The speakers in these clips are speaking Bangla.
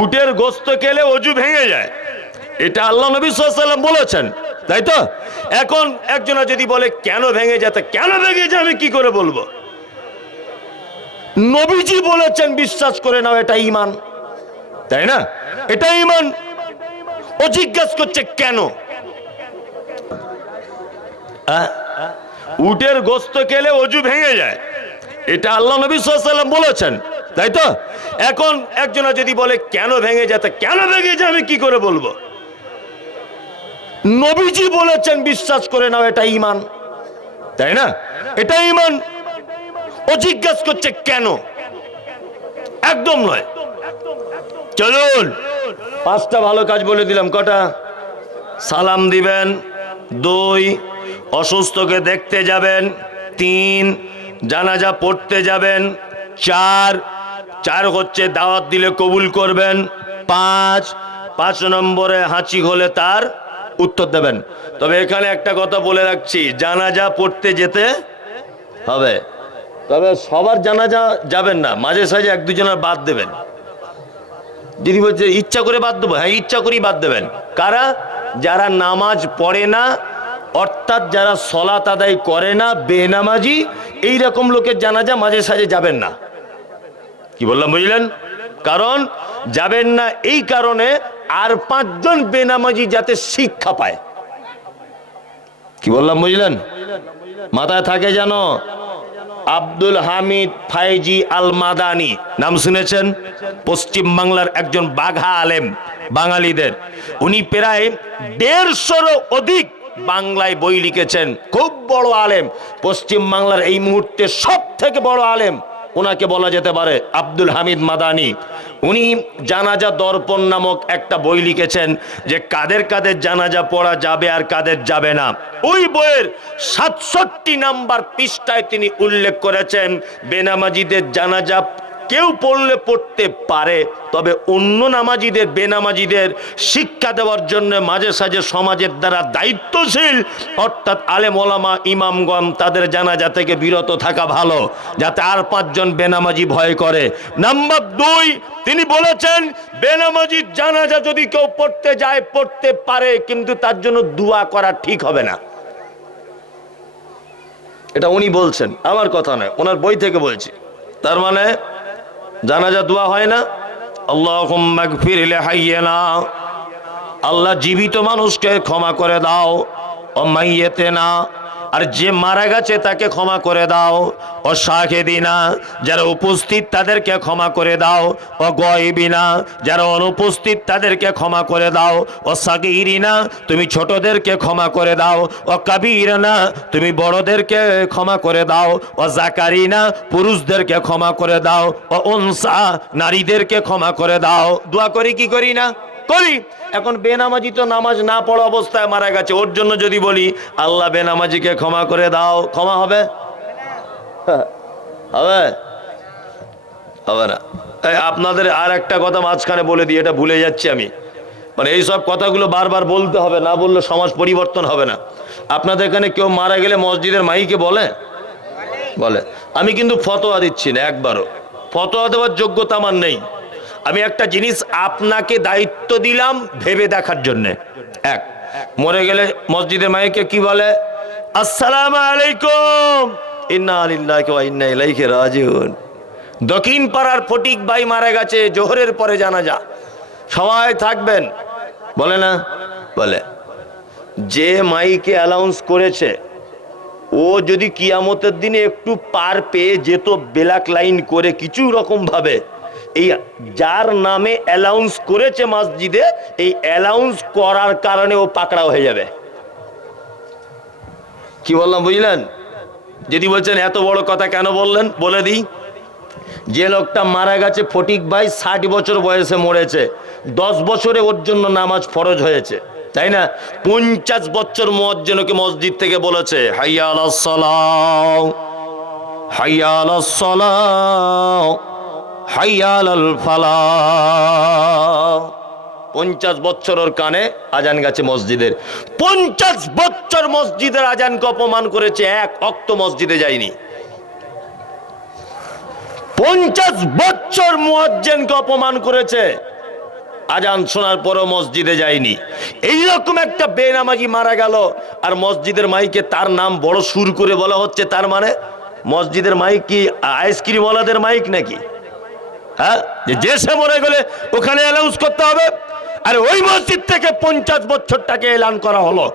উটের গোস্ত খেলে অজু ভেঙে যায়, এটা আল্লাহ নবী সাল্লাল্লাহু আলাইহি ওয়াসাল্লাম বলেছেন, তাই তো? এখন একজন যদি বলে কেন ভেঙে যায়, কেন ভেঙে যায় আমি কি করে বলবো? নবীজি বলেছেন বিশ্বাস করে নাও, এটা ঈমান, তাই না? এটা ঈমান। ও জিজ্ঞাসা করছে কেন? উটের গোস্ত খেলে অজু ভেঙে যায়, এটা আল্লাহ নবী সাল্লাল্লাহু আলাইহি ওয়াসাল্লাম বলেছেন, তাই তো? এখন একজন যদি বলে কেন ভেঙে যায়, কেন ভেঙে যায় আমি কি করে বলবো? নবীজি বলেছেন বিশ্বাস করে নাও, এটা ঈমান, তাই না? এটা ঈমান। ও জিজ্ঞাসা করছে কেন? একদম নয়। চলুন পাঁচটা ভালো কাজ বলে দিলাম। কটা? সালাম দিবেন, 2 অসুস্থকে দেখতে যাবেন, 3 জানাজা পড়তে যাবেন, 4 হচ্ছে দাওয়াত দিলে কবুল করবেন, 5 নম্বরে হাঁচি হলে তার উত্তর দেবেন। তবে এখানে একটা কথা বলে রাখছি, জানাজা পড়তে যেতে হবে, তবে সবার জানাজা যাবেন না, মাঝে সাঝে 1-2 বাদ দেবেন। যদি বলছে ইচ্ছা করে বাদ দেবো, হ্যাঁ ইচ্ছা করেই বাদ দেবেন। কারা? যারা নামাজ পড়ে না, অর্থাৎ যারা সলাত আদায় করে না, বেনামাজি, এই রকম লোকের জানাজা মাঝে সাঝে যাবেন না। কি বললাম বুঝলেন? কারণ যাবেন না এই কারণে আর 5 জন বেনামাজি যাতে শিক্ষা পায়। কি বললাম বুঝলেন? মাথায় থাকে জানো। আব্দুল হামিদ ফাইজি আল মাদানি নাম শুনেছেন? পশ্চিম বাংলার একজন বাঘা আলেম বাঙালিদের। উনি প্রায় 150-এরও অধিক বাংলায় বই লিখেছেন, খুব বড় আলেম। পশ্চিম বাংলার এই মুহূর্তে সব থেকে বড় আলেম ওনাকে বলা যেতে পারে, আব্দুল হামিদ মাদানি। উনি জানাজা দর্পণ নামক একটা বই লিখেছেন, যে কাদের কাদের জানাজা পড়া যাবে আর কাদের যাবে না। ওই বইয়ের 67 নাম্বার পৃষ্ঠায় তিনি উল্লেখ করেছেন, বেনামাজিদের জানাজা কেউ পড়লে পড়তে পারে, তবে অন্য নামাজিদের, বেনামাজিদের শিক্ষা দেওয়ার জন্য মাঝে সাঝে সমাজের দ্বারা দায়িত্বশীল অর্থাৎ আলেম ওলামা ইমামগণ তাদের জানাজা থেকে বিরত থাকা ভালো, যাতে আর 5 জন বেনামাজি ভয় করে। নাম্বার 2, তিনি বলেছেন বেনামাজির জানাজা যদি কেউ পড়তে যায় পড়তে পারে, কিন্তু তার জন্য দোয়া করা ঠিক হবে না। এটা উনি বলছেন, আমার কথা নয়, ওনার বই থেকে বলছি। তার মানে জানাজা দোয়া হয় না। আল্লাহুম্মা গফির লিহাইয়িনা, আল্লাহ জীবিত মানুষকে ক্ষমা করে দাও, ও মাইয়িতিনা, আর যে মারা গেছে তাকে ক্ষমা করে দাও, ও শাহিদিনা, যারা উপস্থিত তাদেরকে ক্ষমা করে দাও, ও গায়বিনা, যারা অনুপস্থিত তাদেরকে ক্ষমা করে দাও, ও সাগীরিনা, তুমি ছোটদেরকে ক্ষমা করে দাও, ও কাবীরানা, তুমি বড়দেরকে ক্ষমা করে দাও, ও যাকারিনা, পুরুষদেরকে ক্ষমা করে দাও, ও উনসা, নারীদেরকে ক্ষমা করে দাও। দোয়া করি কি করি না? করি। এখন বেনামাজি তো নামাজ না পড়া অবস্থায় মারা গেছে, ওর জন্য যদি বলি আল্লাহ বেনামাজিকে ক্ষমা করে দাও, ক্ষমা হবে? হবে? হবে না। আপনাদের আর একটা কথা মাঝখানে বলে দিই, এটা ভুলে যাচ্ছি আমি, মানে এইসব কথাগুলো বারবার বলতে হবে, না বললে সমাজ পরিবর্তন হবে না। আপনাদের এখানে কেউ মারা গেলে মসজিদের মাইকে বলে? বলে। আমি কিন্তু ফতোয়া দিচ্ছি না, একবারও ফতোয়া দেওয়ার যোগ্যতা আমার নেই। আমি একটা জিনিস আপনাকে দায়িত্ব দিলাম ভেবে দেখার জন্য। এক, মরে গেলে মসজিদের মাইকে কি বলে? আসসালামু আলাইকুম, ইন্না লিল্লাহি ওয়া ইন্না ইলাইহি রাজিউন। দক্ষিণ পাড়ার ফটিক ভাই মারা গেছে, জোহরের পরে জানাজা, সবাই থাকবেন, বলে না? বলে। যে মাইকে অ্যানাউন্স করেছে ও যদি কিয়ামতের দিনে একটু পার পেয়ে যেত ব্ল্যাক লাইন করে কিছু রকম ভাবে, এই যার নামে অ্যানাউন্স করেছে মসজিদে, এই অ্যানাউন্স করার কারণে ও পাকড়াও হয়ে যাবে। কি বললাম বুঝলেন? যদি বলছেন এত বড় কথা কেন বললেন, বলে দিই। যে লোকটা মারা গেছে ফটিক ভাই 60 বছর বয়সে মরেছে, 10 বছরে ওর জন্য নামাজ ফরজ হয়েছে, তাই না? 50 বছর মুয়াজ্জিনকে মসজিদ থেকে বলেছে হাইয়া আলাস সালাহ, হাইয়া আলাস সালাহ, হাইয়া আলাল ফালাহ। 50 বছর ওর কানে আজান গেছে মসজিদের। 50 বছর মসজিদের আজানকে অপমান করেছে, 1 ওয়াক্ত মসজিদে যায়নি। 50 বছর মুয়াজ্জিনকে অপমান করেছে, আজান শোনার পরও মসজিদে যায়নি। এইরকম একটা বেনামাজি মারা গেল, আর মসজিদের মাইকে তার নাম বড় সুর করে বলা হচ্ছে। তার মানে মসজিদের মাইক কি আইসক্রিম ওয়ালাদের মাইক নাকি? হ্যাঁ, যে সে মরে গেলে ওখানে অ্যানাউন্স করতে হবে। আর ওই মসজিদ থেকে 50 বছরটাকে এলান করা হলো,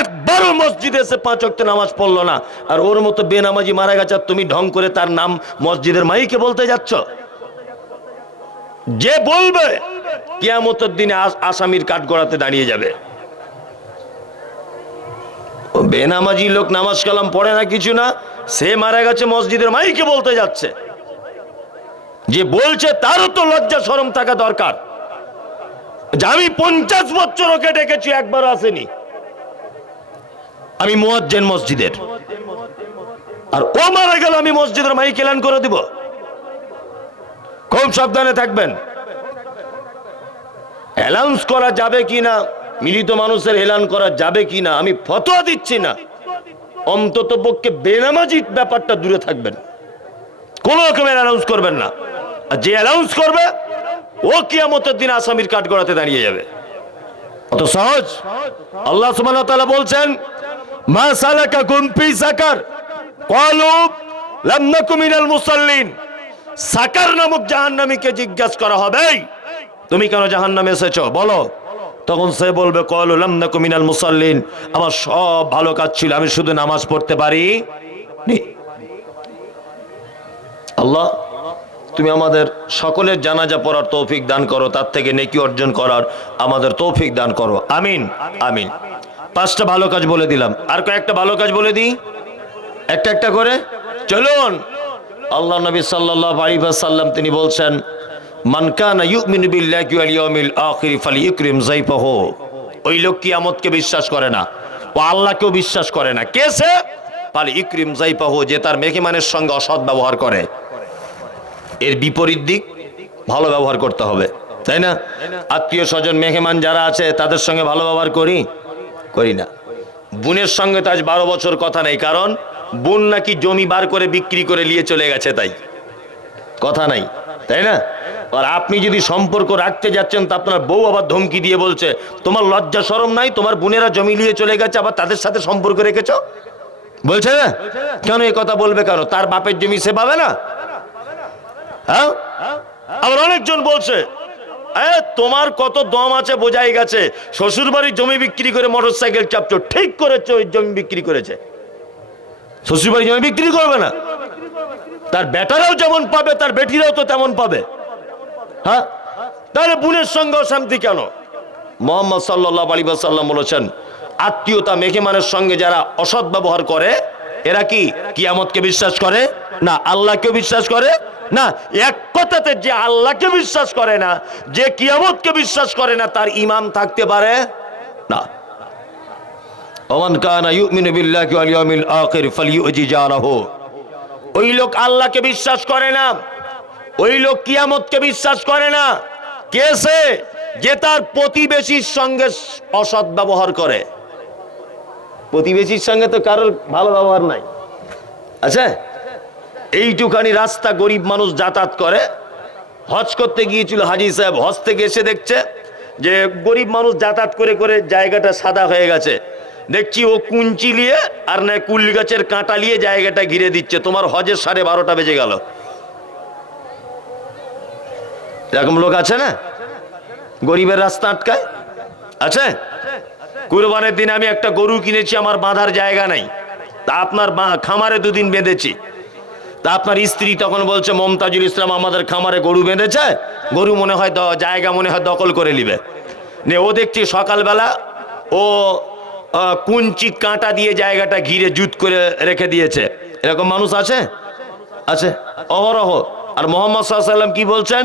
একবারও মসজিদে এসে 5 ওয়াক্ত নামাজ পড়লো না। আর ওর মতো বেনামাজি মারা গেছে, তুমি ঢং করে তার নাম মসজিদের মাইকে বলতে যাচ্ছ। যে বলবে কিয়ামতের দিনে আসামির কাঠগড়াতে দাঁড়িয়ে যাবে। ও বেনামাজি লোক নামাজ কালাম পড়ে না, কিছু না, সে মারা গেছে মসজিদের মাইকে বলতে যাচ্ছে। যে বলছে তারও তো লজ্জা শরম থাকা দরকার। যে আমি 50 বছর ওকে ডেকেছি, একবারও আসেনি। আমি মুয়াজ্জিন মসজিদের, আর ও মারা গেল, আমি মসজিদের মাইক এলান করে দিব। খুব সাবধানে থাকবেন। অ্যানাউন্স করা যাবে কিনা, মিলিত মানুষের এলান করা যাবে কিনা আমি ফতোয়া দিচ্ছি না। অন্তত পক্ষে বেনামাজি ব্যাপারটা দূরে থাকবেন, কোন রকমের অ্যানাউন্স করবেন না। আর যে অ্যানাউন্স করবে ও কিয়ামতের দিন আসামির কাঠগড়াতে দাঁড়িয়ে যাবে। অত সহজ? আল্লাহ সুবহানাহু ওয়া তাআলা বলছেন, মা সালাকাকুম ফি সাকার ক্বালু লাম নাকু মিনাল মুসাল্লিন। সাকার নামক জাহান্নামীকে জিজ্ঞাসা করা হবে, তুমি কেন জাহান্নামে এসেছো বলো। তখন সে বলবে, ক্বালু লাম নাকু মিনাল মুসাল্লিন, আমার সব ভালো কাজ ছিল, আমি শুধু নামাজ পড়তে পারি। আল্লাহ তুমি আমাদের সকলের জানাজা পড়ার তৌফিক দান করো, তার থেকে নেকি অর্জন করার আমাদের তৌফিক দান করো, আমিন আমিন। 5টা ভালো কাজ বলে দিলাম, আর কয়েকটা ভালো কাজ বলে দিই, একটা একটা করে। চলুন। আল্লাহ নবী সাল্লাল্লাহু আলাইহি ওয়াসাল্লাম তিনি বলছেন, মান কানা ইউমিনু বিল্লাহি ওয়াল ইয়াউমিল আখির ফালইকরিম যায়ফাহু। ওই লোক কিয়ামতকে বিশ্বাস করে না, ও আল্লাহকেও বিশ্বাস করে না। কে সে? ফালইকরিম যায়ফাহু, যে তার মেহমানের সঙ্গে অসৎ ব্যবহার করে। এর বিপরীত দিক, ভালো ব্যবহার করতে হবে, তাই না? আত্মীয় স্বজন মেহমান যারা আছে তাদের সঙ্গে ভালো ব্যবহার করি না। বোনের সঙ্গে তো আজ 12 বছর কথা নেই, কারণ বোন নাকি জমি বার করে বিক্রি করে নিয়ে চলে গেছে, তাই কথা নাই, তাই না? আর আপনি যদি সম্পর্ক রাখতে যাচ্ছেন তা আপনার বউ আবার ধমকি দিয়ে বলছে, তোমার লজ্জা শরম নাই, তোমার বোনেরা জমি নিয়ে চলে গেছে, আবার তাদের সাথে সম্পর্ক রেখেছ, বলছে না? কেন এই কথা বলবে? কেন? তার বাপের জমি সে পাবে না? হ্যাঁ, আবার অনেকজন বলছে, তোমার কত দম আছে বোঝাই গেছে, শ্বশুর বাড়ির জমি বিক্রি করে মোটরসাইকেল চাপছো, ঠিক করেছে, ওই জমি বিক্রি করেছে। শ্বশুর বাড়ির জমি বিক্রি করবে না, তার বেটারাও যেমন পাবে তার বেটিরাও তো তেমন পাবে। হ্যাঁ, তাহলে বোনের সঙ্গে অশান্তি কেন? মুহাম্মদ সাল্লাল্লাহু আলাইহি ওয়াসাল্লাম বলেছেন, আত্মীয়তা মেহমানের সঙ্গে যারা অসৎ ব্যবহার করে এরা কি কিয়ামতকে বিশ্বাস করে না, আল্লাহকে বিশ্বাস করে না। এক কথাতে যে আল্লাহকে বিশ্বাস করে না, যে কিয়ামতকে বিশ্বাস করে না, তার ঈমান থাকতে পারে না। ওমান কানা ইউমিনু বিল্লাহি ওয়াল ইয়াউমিল আখির ফালইউজি জারাহু। ওই লোক আল্লাহকে বিশ্বাস করে না, ওই লোক কিয়ামতকে বিশ্বাস করে না। কে সে? যে তার প্রতিবেশীর সঙ্গে অসৎ ব্যবহার করে। প্রতিবেশীর সঙ্গে তো কারোর ভালো ব্যবহার নাই। আচ্ছা, এইটুখানি রাস্তা গরিব মানুষ যাতায়াত করে, হজ করতে গিয়েছিল হাজি সাহেব, হজ থেকে এসে দেখছে যে গরিব মানুষ যাতায়াত করে করে জায়গাটা সাদা হয়ে গেছে। দেখছি ও কুঞ্চি নিয়ে আর না কুল গাছের কাঁটা নিয়ে জায়গাটা ঘিরে দিচ্ছে। তোমার হজের 12:30 বেজে গেল। এরকম লোক আছে না, গরিবের রাস্তা আটকায়। আছে? কুরবানের দিন আমি একটা গরু কিনেছি, আমার বাঁধার জায়গা নাই, তা আপনার খামারে 2 দিন বেঁধেছি। তা আপনার স্ত্রী তখন বলছে, মমতাজুল ইসলাম আমাদের খামারে গরু বেঁধেছে, গরু মনে হয় জায়গা মনে হয় দখল করে নিবে। ও দেখছি সকালবেলা ও কুঞ্চি কাঁটা দিয়ে জায়গাটা ঘিরে জুত করে রেখে দিয়েছে। এরকম মানুষ আছে? আছে অহরহ। আর মুহাম্মদ সাল্লাল্লাহু আলাইহি ওয়াসাল্লাম কি বলছেন?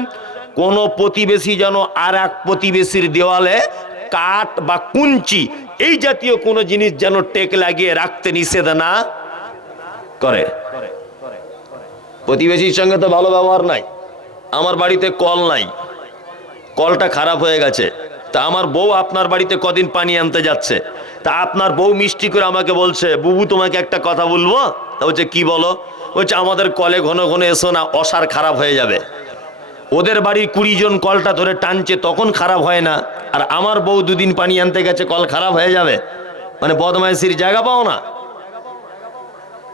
কোন প্রতিবেশী যেন আর এক প্রতিবেশীর দেওয়ালে কাঠ বা কুঞ্চি এই জাতীয় কোন জিনিস যেন টেক লাগিয়ে রাখতে নিষেধ না করে। প্রতিবেশীর সঙ্গে তো ভালো ব্যবহার নাই। আমার বাড়িতে কল নাই, কলটা খারাপ হয়ে গেছে, তা আমার বউ আপনার বাড়িতে কদিন পানি আনতে যাচ্ছে, তা আপনার বউ মিষ্টি করে আমাকে বলছে, বুবু তোমাকে একটা কথা বলবো। তা বলছে, কি বলো? বলছে আমাদের কলে ঘন ঘন এসো না, অসার খারাপ হয়ে যাবে। ওদের বাড়ির 20 জন কলটা ধরে টানছে, তখন খারাপ হয় না, আর আমার বউ 2 দিন পানি আনতে গেছে, কল খারাপ হয়ে যাবে? মানে বদমাইশির জায়গা পাও না।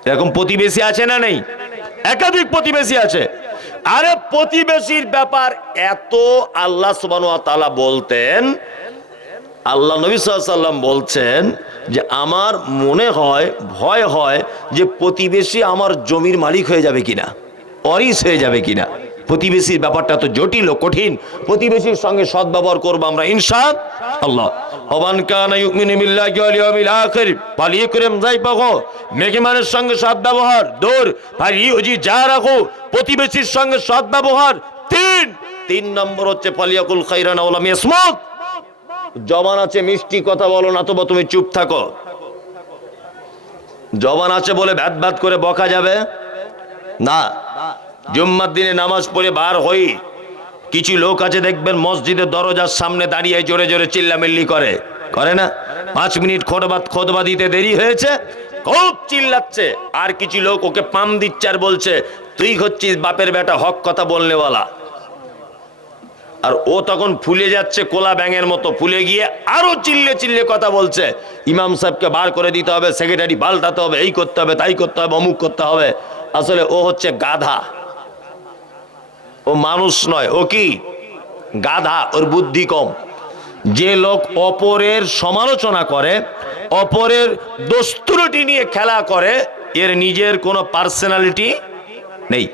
এরকম প্রতিবেশী আছে না নেই? একাধিক প্রতিবেশী আছে। আরে প্রতিবেশীর ব্যাপার এত আল্লাহ সুবহানাহু ওয়া তাআলা বলতেন, আল্লাহ নবী সাল্লাল্লাহু আলাইহি ওয়াসাল্লাম বলছেন যে আমার মনে হয়, ভয় হয় যে প্রতিবেশী আমার জমির মালিক হয়ে যাবে কিনা, ওয়ারিস হয়ে যাবে কিনা। প্রতিবেশীর ব্যাপারটা তো জটিল ও কঠিন। প্রতিবেশীর সঙ্গে সদ্ব্যবহার করবো আমরা ইনশাআল্লাহ। ওমান কানা ইউমিনু বিল্লাহি ওয়াল ইয়াউমিল আখির ফালিয়াকরিম যায়ফাহু, মেহমানের সঙ্গে সদ্ব্যবহার। দূর ফালিউজি জারাহু, প্রতিবেশীর সঙ্গে সদ্ব্যবহার। 3 নম্বর হচ্ছে ফালিয়াকুল খাইরান আও লাম ইয়াসমুত, জবান আছে মিষ্টি কথা বলো না, তবে তুমি চুপ থাকো। জবান আছে বলে ভ্যাট ভ্যাট করে বকা যাবে না। জুম্মার দিনে নামাজ পড়ে বার হই, কিছু লোক আছে দেখবেন মসজিদের দরজার সামনে দাঁড়িয়ে জোরে জোরে চিল্লামিল্লি করে না? 5 মিনিট খুতবা দিতে দেরি হয়েছে, খুব চিল্লাচ্ছে। আর কিছু লোক ওকে পাম দিচ্ছে আর বলছে তুই হচ্ছিস বাপের বেটা, হক কথা বলনেওয়ালা। আর ও তখন ফুলে যাচ্ছে কোলা ব্যাঙের মতো, ফুলে গিয়ে আরো চিল্লে চিল্লে কথা বলছে। ইমাম সাহেবকে বার করে দিতে হবে, সেক্রেটারি পাল্টাতে হবে, এই করতে হবে, তাই করতে হবে, অমুক করতে হবে। আসলে ও হচ্ছে গাধা, ও মানুষ নয়, ও কি গাধা, ওর বুদ্ধি কম। যে লোক অপরের সমালোচনা করে, অপরের দোস্তুরটি নিয়ে খেলা করে, এর নিজের কোনো পার্সোনালিটি নেই।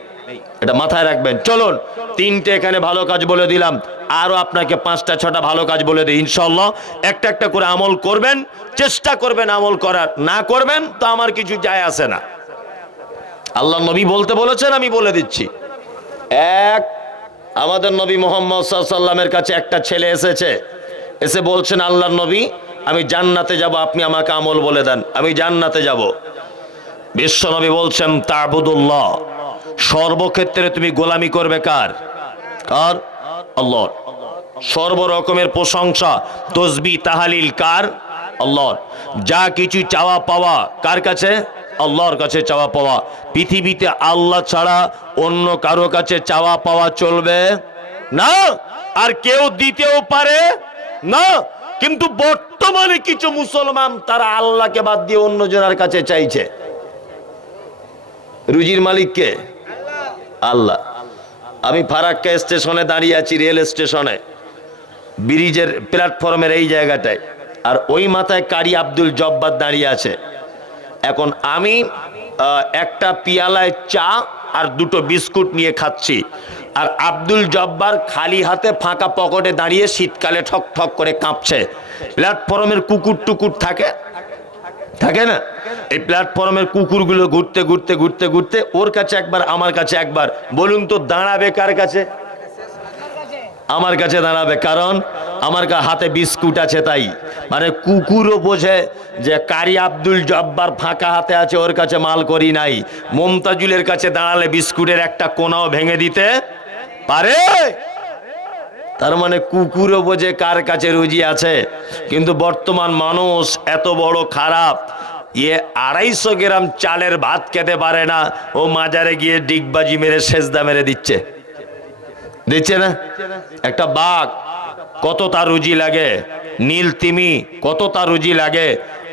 এটা মাথায় রাখবেন। চলুন 3টে এখানে ভালো কাজ বলে দিলাম, আরো আপনাকে 5টা 6টা ভালো কাজ বলে দিই। ইনশাআল্লাহ একটা একটা করে আমল করবেন, চেষ্টা করবেন আমল করার। না করবেন তো আমার কিছু যায় আসে না। আল্লাহ নবী বলতে বলেছেন, আমি বলে দিচ্ছি। আমাদের নবী মুহাম্মদ সাল্লাল্লাহু আলাইহি ওয়াসাল্লামের কাছে একটা ছেলে এসে বলছেন, আল্লাহর নবী আমি জান্নাতে যাব, আপনি আমাকে আমল বলে দেন, আমি জান্নাতে যাব। বিশ্ব নবী বলছেন তা'বুদুল্লাহ, সর্বক্ষেত্রে তুমি গোলামি করবে কার? আল্লাহর। সর্ব রকমের প্রশংসা তসবিহ তাহলিল কার? আল্লাহর। যা কিছু চাওয়া পাওয়া কার কাছে? আল্লাহর কাছে চাওয়া পাওয়া। পৃথিবীতে আল্লাহ ছাড়া অন্য কারো কাছে চাওয়া পাওয়া চলবে না, আর কেউ দিতেও পারে না। কিন্তু বর্তমানে কিছু মুসলমান তারা আল্লাহকে বাদ দিয়ে অন্য জনের কাছে চাইছে। রুজির মালিক কে? আল্লাহ। আমি ফারাক্কা স্টেশনে দাঁড়িয়ে আছি, রেল স্টেশনে, ব্রিজের প্ল্যাটফর্মের এই জায়গাটায়, আর ওই মাথায় কারি আব্দুল জব্বার দাঁড়িয়ে আছে। এখন আমি একটা পিয়ালায় চা আর 2টো বিস্কুট নিয়ে খাচ্ছি, আর আব্দুল জব্বার খালি হাতে ফাঁকা পকেটে দাঁড়িয়ে শীতকালে ঠক ঠক করে কাঁপছে। প্ল্যাটফর্মের কুকুর টুকুর থাকে না, এই প্ল্যাটফর্মের কুকুরগুলো ঘুরতে ঘুরতে ঘুরতে ঘুরতে ওর কাছে একবার, আমার কাছে একবার। বলুন তো দাঁড়াবে কার কাছে? আমার কাছে দাঁড়াবে, কারণ আমার হাতে বিস্কুট আছে। তাই মানে কুকুরও বোঝে যে কারি আব্দুল জব্বার ফাঁকা হাতে আছে, ওর কাছে মাল করি নাই। মমতাজুলের কাছে দাঁড়ালে বিস্কুটের একটা কোনাও ভেঙে দিতে পারে। তার মানে কুকুরও বোঝে কার কাছে রুজি আছে। কিন্তু বর্তমান মানুষ এত বড় খারাপ, 250 গ্রাম চালের ভাত খেতে পারে না, ও মাজারে গিয়ে ডিগবাজি মেরে সেজদা মেরে দিচ্ছে না? একটা বাঘ কত তার রুজি লাগে, নীল তিমি কত তার রুজি লাগে।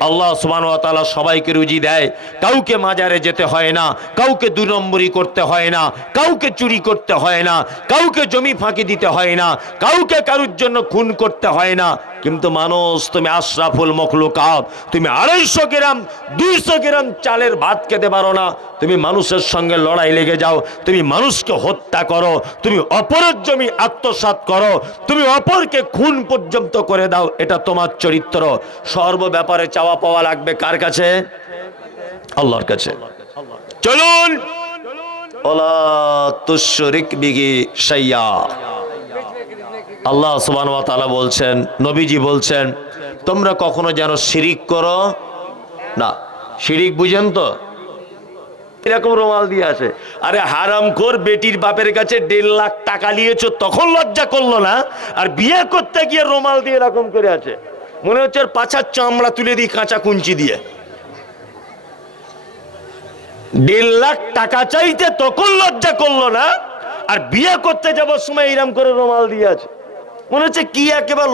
আল্লাহ সুবহানাহু ওয়া তাআলা সবাইকে রুজি দেয়। কাউকে মাজারে যেতে হয় না, কাউকে 2 নম্বরি করতে হয় না, কাউকে চুরি করতে হয় না, কাউকে জমি ফাঁকি দিতে হয় না, কাউকে কারুর জন্য খুন করতে হয় না। কিন্তু মানুষ, তুমি আশরাফুল মখলুকাত, তুমি 250 গ্রাম 200 গ্রাম চালের ভাত খেতে পারো না, তুমি মানুষের সঙ্গে লড়াই লেগে যাও, তুমি মানুষকে হত্যা করো, তুমি অপরের জমি আত্মসাৎ করো, তুমি অপরকে খুন পর্যন্ত করে দাও। এটা তোমার চরিত্র। সর্ব ব্যাপারে চাওয়া পাওয়া লাগবে কার কাছে? আল্লাহর কাছে। চলুন, ওয়ালা তুশরিক বিহি শাইয়া। আল্লাহ সুবহানাহু ওয়া তাআলা বলছেন, নবীজি বলছেন, তোমরা কখনো যেন শিরিক করো না। শিরিক বুঝেন তো? এরকম রুমাল দিয়ে আছে। আরে হারামখোর, বেটির বাপের কাছে 1.5 লাখ টাকা নিয়েছো, তখন লজ্জা করলো না, আর বিয়ে করতে গিয়ে রুমাল দিয়ে এরকম করে আছে, মনে হচ্ছে পাছার চামড়া তুলে দিই কাঁচা কুঞ্চি দিয়ে। 1.5 লাখ টাকা চাইতে তখন লজ্জা করলো না, আর বিয়ে করতে যাবার সময় এইরাম করে রুমাল দিয়ে আছে, মনে হচ্ছে কি একেবারে